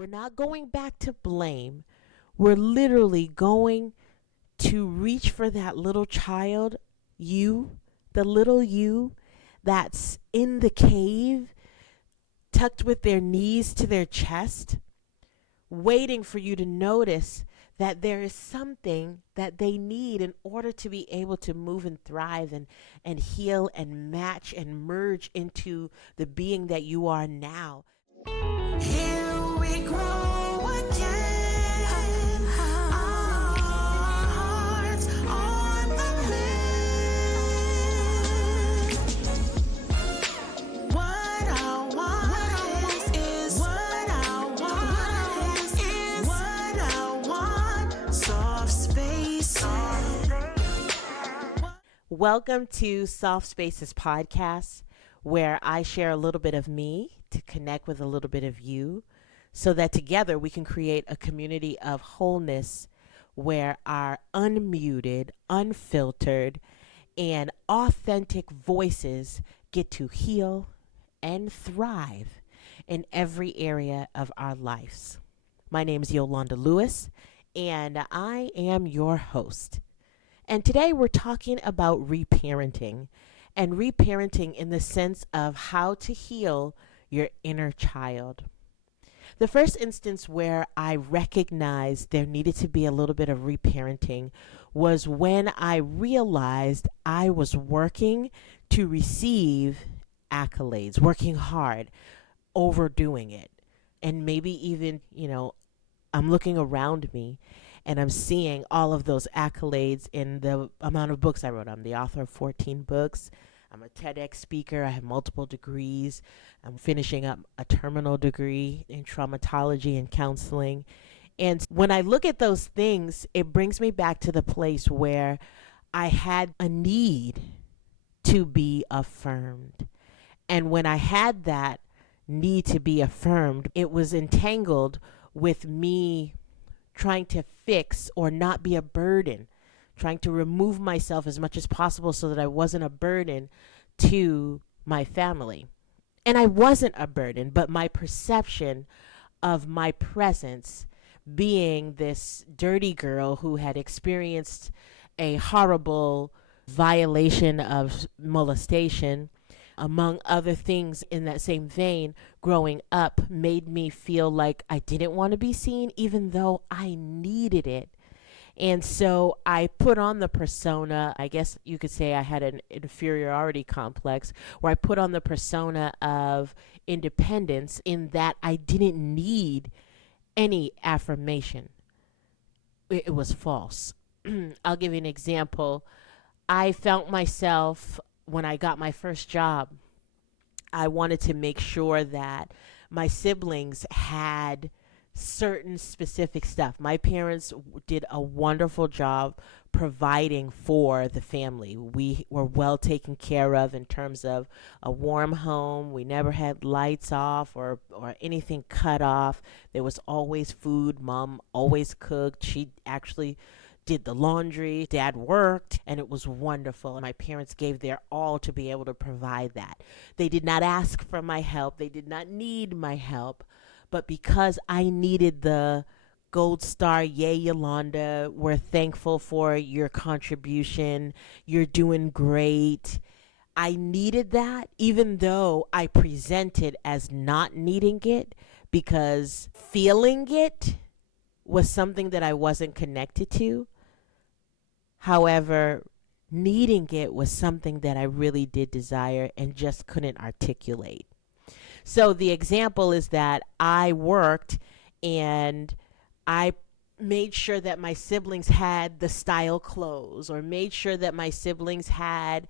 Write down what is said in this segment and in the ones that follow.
We're not going back to blame. We're literally going to reach for that little child, you, the little you that's in the cave, tucked with their knees to their chest, waiting for you to notice that there is something that they need in order to be able to move and thrive and heal and match and merge into the being that you are now. Here we grow again, our hearts on the mend. What I want is what I want, soft spaces. Welcome to Softspaces Podcast, where I share a little bit of me to connect with a little bit of you so that together we can create a community of wholeness where our unmuted, unfiltered, and authentic voices get to heal and thrive in every area of our lives. My name is Yolanda Lewis, and I am your host. And today we're talking about reparenting, and reparenting in the sense of how to heal your inner child. The first instance where I recognized there needed to be a little bit of reparenting was when I realized I was working to receive accolades, working hard, overdoing it. And maybe even, I'm looking around me and I'm seeing all of those accolades in the amount of books I wrote. I'm the author of 14 books. I'm a TEDx speaker. I have multiple degrees. I'm finishing up a terminal degree in traumatology and counseling. And when I look at those things, it brings me back to the place where I had a need to be affirmed. And when I had that need to be affirmed, it was entangled with me trying to fix or not be a burden, trying to remove myself as much as possible so that I wasn't a burden to my family. And I wasn't a burden, but my perception of my presence, being this dirty girl who had experienced a horrible violation of molestation, among other things in that same vein, growing up made me feel like I didn't want to be seen, even though I needed it. And so I put on the persona, I guess you could say I had an inferiority complex, where I put on the persona of independence in that I didn't need any affirmation. It was false. I'll give you an example. I felt myself, when I got my first job, I wanted to make sure that my siblings had certain specific stuff. My parents did a wonderful job providing for the family. We were well taken care of in terms of a warm home. We never had lights off or anything cut off. There was always food. Mom always cooked. She actually did the laundry. Dad worked, and it was wonderful. My parents gave their all to be able to provide that. They did not ask for my help. They did not need my help. But because I needed the gold star, yay, Yolanda, we're thankful for your contribution. You're doing great. I needed that, even though I presented as not needing it, because feeling it was something that I wasn't connected to. However, needing it was something that I really did desire and just couldn't articulate. So the example is that I worked and I made sure that my siblings had the style clothes, or made sure that my siblings had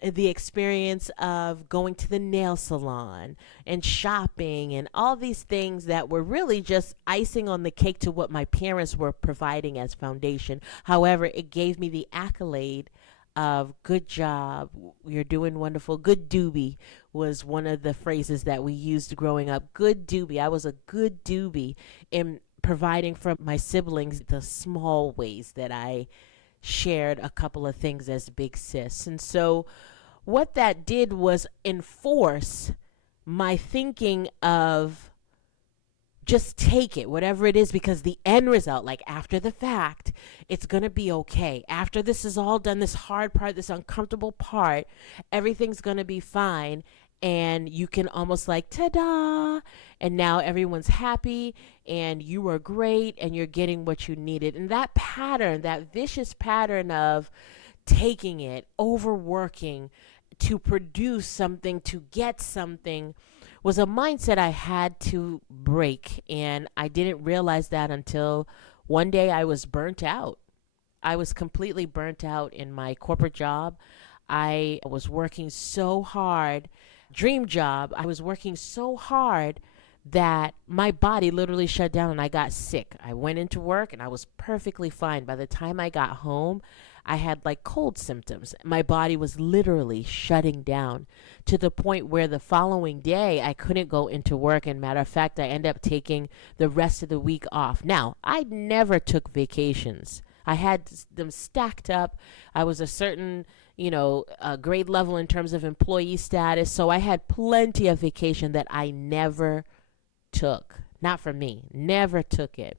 the experience of going to the nail salon and shopping and all these things that were really just icing on the cake to what my parents were providing as foundation. However, it gave me the accolade of good job, you're doing wonderful. Good doobie was one of the phrases that we used growing up. Good doobie. I was a good doobie in providing for my siblings the small ways that I shared a couple of things as big sis. And so what that did was enforce my thinking of just take it, whatever it is, because the end result, like after the fact, it's going to be okay. After this is all done, this hard part, this uncomfortable part, everything's going to be fine. And you can almost like, ta-da, and now everyone's happy and you are great and you're getting what you needed. And that pattern, that vicious pattern of taking it, overworking to produce something, to get something, was a mindset I had to break. And I didn't realize that until one day I was burnt out. I was completely burnt out in my corporate job. I was working so hard, dream job. I was working so hard that my body literally shut down and I got sick. I went into work and I was perfectly fine. By the time I got home, I had like cold symptoms. My body was literally shutting down to the point where the following day I couldn't go into work. And matter of fact, I ended up taking the rest of the week off. Now, I never took vacations. I had them stacked up. I was a certain, grade level in terms of employee status. So I had plenty of vacation that I never took. Not for me. Never took it.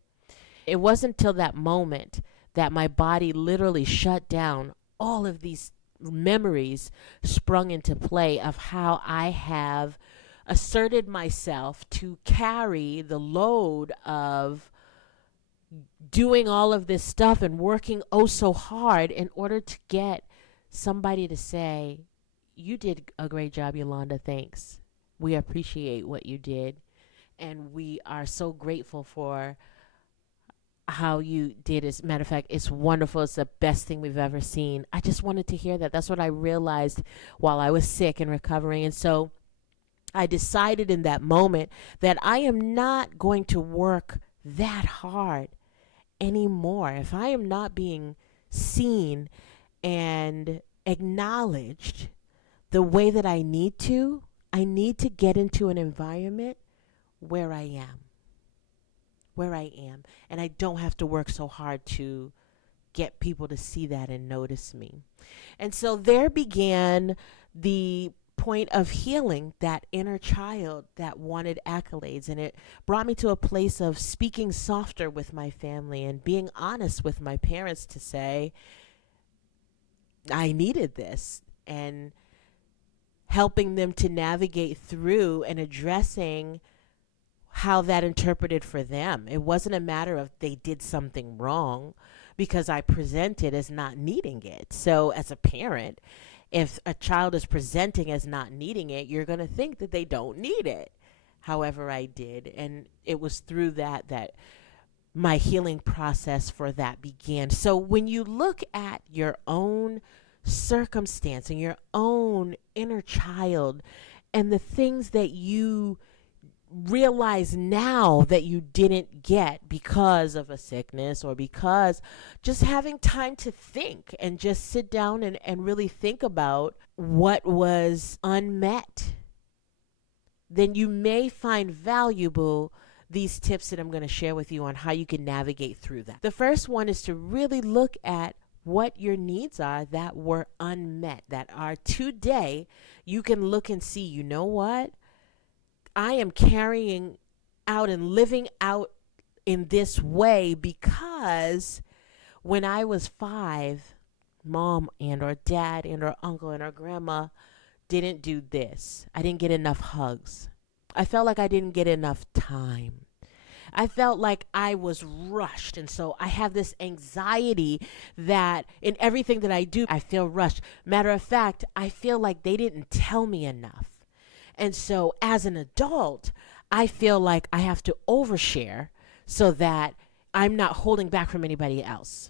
It wasn't until that moment that my body literally shut down. All of these memories sprung into play of how I have asserted myself to carry the load of doing all of this stuff and working oh so hard in order to get somebody to say, you did a great job, Yolanda, thanks. We appreciate what you did. And we are so grateful for how you did. As a matter of fact, it's wonderful. It's the best thing we've ever seen. I just wanted to hear that. That's what I realized while I was sick and recovering. And so I decided in that moment that I am not going to work that hard anymore. If I am not being seen and acknowledged the way that I need to get into an environment where I am. And I don't have to work so hard to get people to see that and notice me. And so there began the point of healing that inner child that wanted accolades. And it brought me to a place of speaking softer with my family and being honest with my parents to say, I needed this, and helping them to navigate through and addressing how that interpreted for them. It wasn't a matter of they did something wrong because I presented as not needing it. So as a parent, if a child is presenting as not needing it, you're going to think that they don't need it. However, I did. And it was through that my healing process for that began. So when you look at your own circumstance and your own inner child and the things that you realize now that you didn't get because of a sickness or because just having time to think and just sit down and really think about what was unmet, then you may find valuable these tips that I'm going to share with you on how you can navigate through that. The first one is to really look at what your needs are that were unmet, that are today. You can look and see, you know what? I am carrying out and living out in this way because when I was 5, mom and or dad and or uncle and or grandma didn't do this. I didn't get enough hugs. I felt like I didn't get enough time. I felt like I was rushed. And so I have this anxiety that in everything that I do, I feel rushed. Matter of fact, I feel like they didn't tell me enough. And so as an adult, I feel like I have to overshare so that I'm not holding back from anybody else.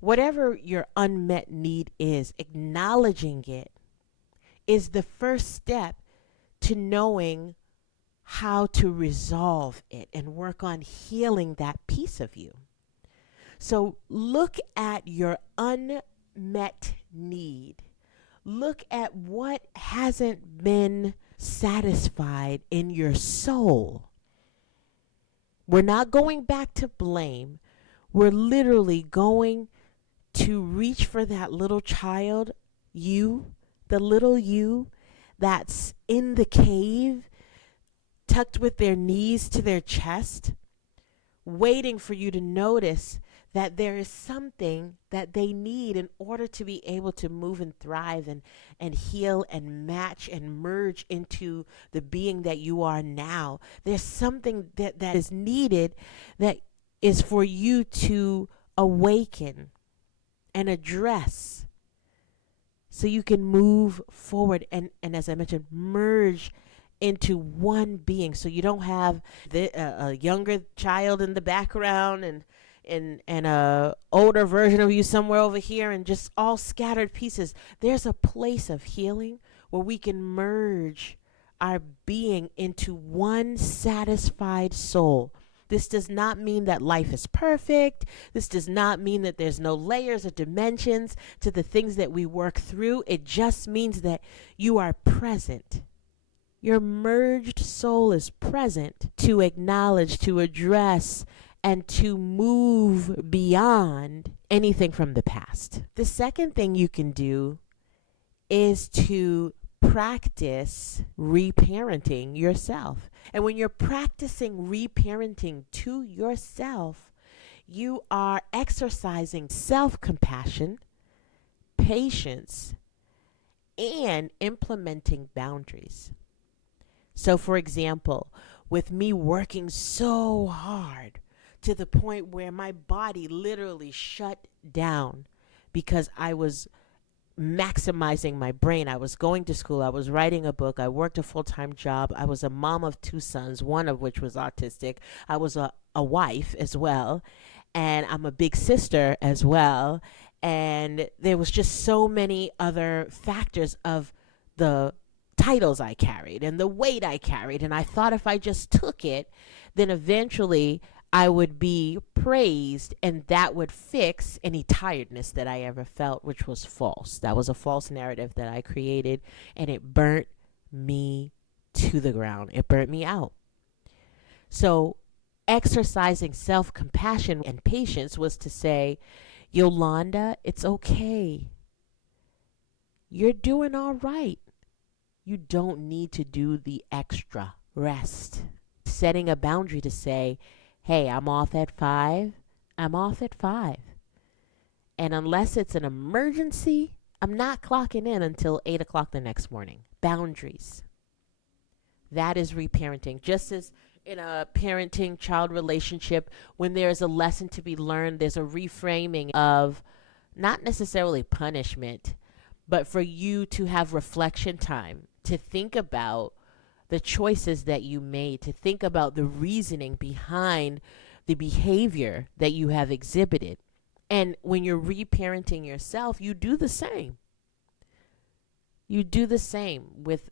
Whatever your unmet need is, acknowledging it is the first step to knowing how to resolve it and work on healing that piece of you. So look at your unmet need. Look at what hasn't been satisfied in your soul. We're not going back to blame. We're literally going to reach for that little child, you, the little you that's in the cave, tucked with their knees to their chest, waiting for you to notice that there is something that they need in order to be able to move and thrive and heal and match and merge into the being that you are now. There's something that is needed that is for you to awaken and address so you can move forward and as I mentioned, merge into one being, so you don't have a younger child in the background and a older version of you somewhere over here and just all scattered pieces. There's a place of healing where we can merge our being into one satisfied soul. This does not mean that life is perfect. This does not mean that there's no layers or dimensions to the things that we work through. It just means that you are present. Your merged soul is present to acknowledge, to address, and to move beyond anything from the past. The second thing you can do is to practice reparenting yourself. And when you're practicing reparenting to yourself, you are exercising self-compassion, patience, and implementing boundaries. So, for example, with me working so hard to the point where my body literally shut down because I was maximizing my brain. I was going to school. I was writing a book. I worked a full-time job. I was a mom of 2 sons, one of which was autistic. I was a wife as well. And I'm a big sister as well. And there was just so many other factors of the titles I carried and the weight I carried. And I thought if I just took it, then eventually I would be praised and that would fix any tiredness that I ever felt, which was false. That was a false narrative that I created, and it burnt me to the ground. It burnt me out. So exercising self-compassion and patience was to say, Yolanda, it's okay. You're doing all right. You don't need to do the extra rest. Setting a boundary to say, hey, I'm off at 5. I'm off at 5. And unless it's an emergency, I'm not clocking in until 8 o'clock the next morning. Boundaries. That is reparenting. Just as in a parenting-child relationship, when there's a lesson to be learned, there's a reframing of not necessarily punishment, but for you to have reflection time, to think about the choices that you made, to think about the reasoning behind the behavior that you have exhibited. And when you're reparenting yourself, you do the same. You do the same with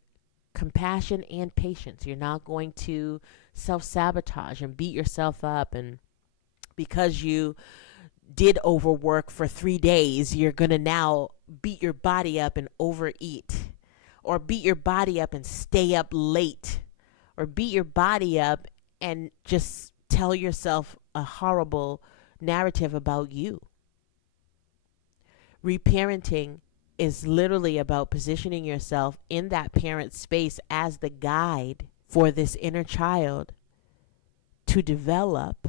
compassion and patience. You're not going to self-sabotage and beat yourself up. And because you did overwork for 3 days, you're going to now beat your body up and overeat. Or beat your body up and stay up late. Or beat your body up and just tell yourself a horrible narrative about you. Reparenting is literally about positioning yourself in that parent space as the guide for this inner child to develop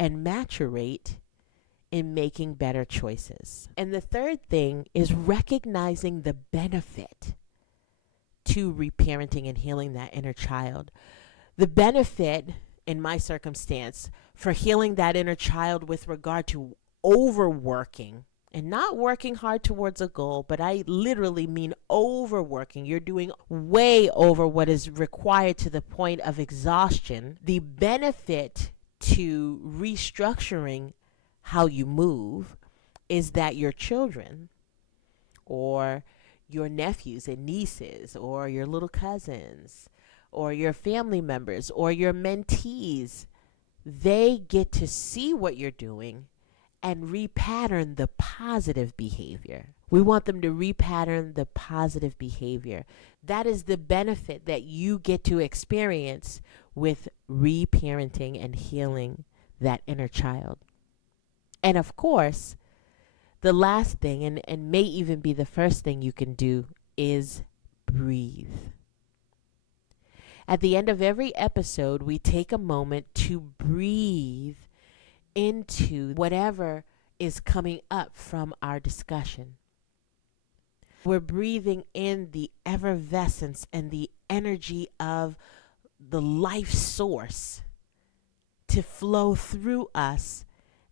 and maturate in making better choices. And the third thing is recognizing the benefit to reparenting and healing that inner child. The benefit, in my circumstance, for healing that inner child with regard to overworking and not working hard towards a goal, but I literally mean overworking. You're doing way over what is required to the point of exhaustion. The benefit to restructuring how you move is that your children or your nephews and nieces or your little cousins or your family members or your mentees, they get to see what you're doing and repattern the positive behavior. We want them to repattern the positive behavior. That is the benefit that you get to experience with reparenting and healing that inner child. And of course, the last thing, and may even be the first thing you can do, is breathe. At the end of every episode, we take a moment to breathe into whatever is coming up from our discussion. We're breathing in the effervescence and the energy of the life source to flow through us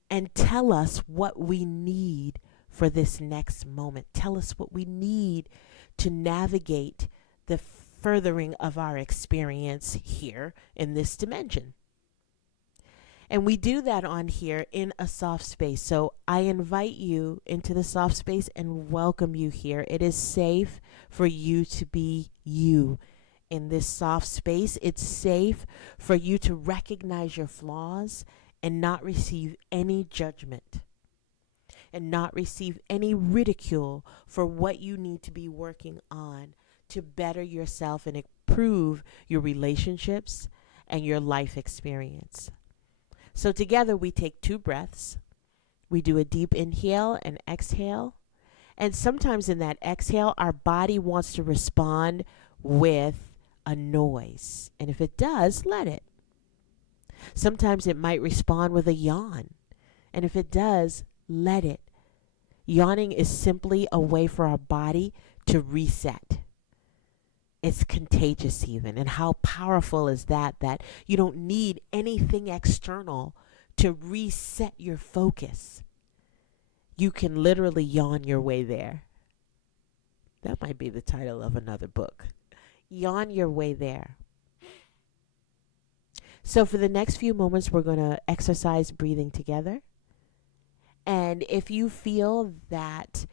and tell us what we need for this next moment. Tell us what we need to navigate the furthering of our experience here in this dimension. And we do that on here in a soft space. So I invite you into the soft space and welcome you here. It is safe for you to be you in this soft space. It's safe for you to recognize your flaws and not receive any judgment and not receive any ridicule for what you need to be working on to better yourself and improve your relationships and your life experience. So together we take 2 breaths. We do a deep inhale and exhale. And sometimes in that exhale, our body wants to respond with a noise. And if it does, let it. Sometimes it might respond with a yawn. And if it does, let it. Yawning is simply a way for our body to reset. It's contagious even. And how powerful is that you don't need anything external to reset your focus. You can literally yawn your way there. That might be the title of another book. Yawn your way there. So for the next few moments, we're going to exercise breathing together. And if you feel that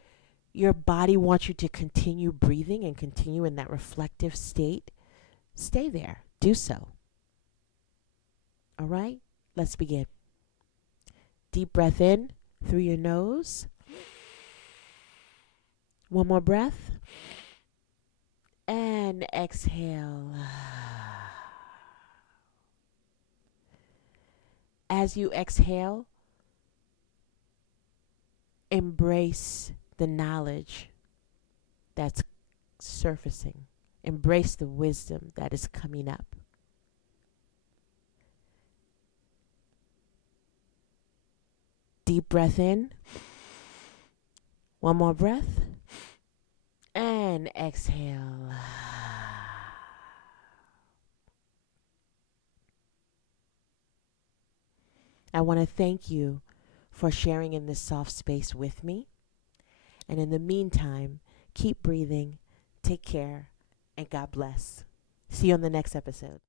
your body wants you to continue breathing and continue in that reflective state, stay there. Do so. All right, let's begin. Deep breath in through your nose. One more breath. And exhale. As you exhale, embrace the knowledge that's surfacing. Embrace the wisdom that is coming up. Deep breath in. One more breath. And exhale. I want to thank you for sharing in this soft space with me. And in the meantime, keep breathing, take care, and God bless. See you on the next episode.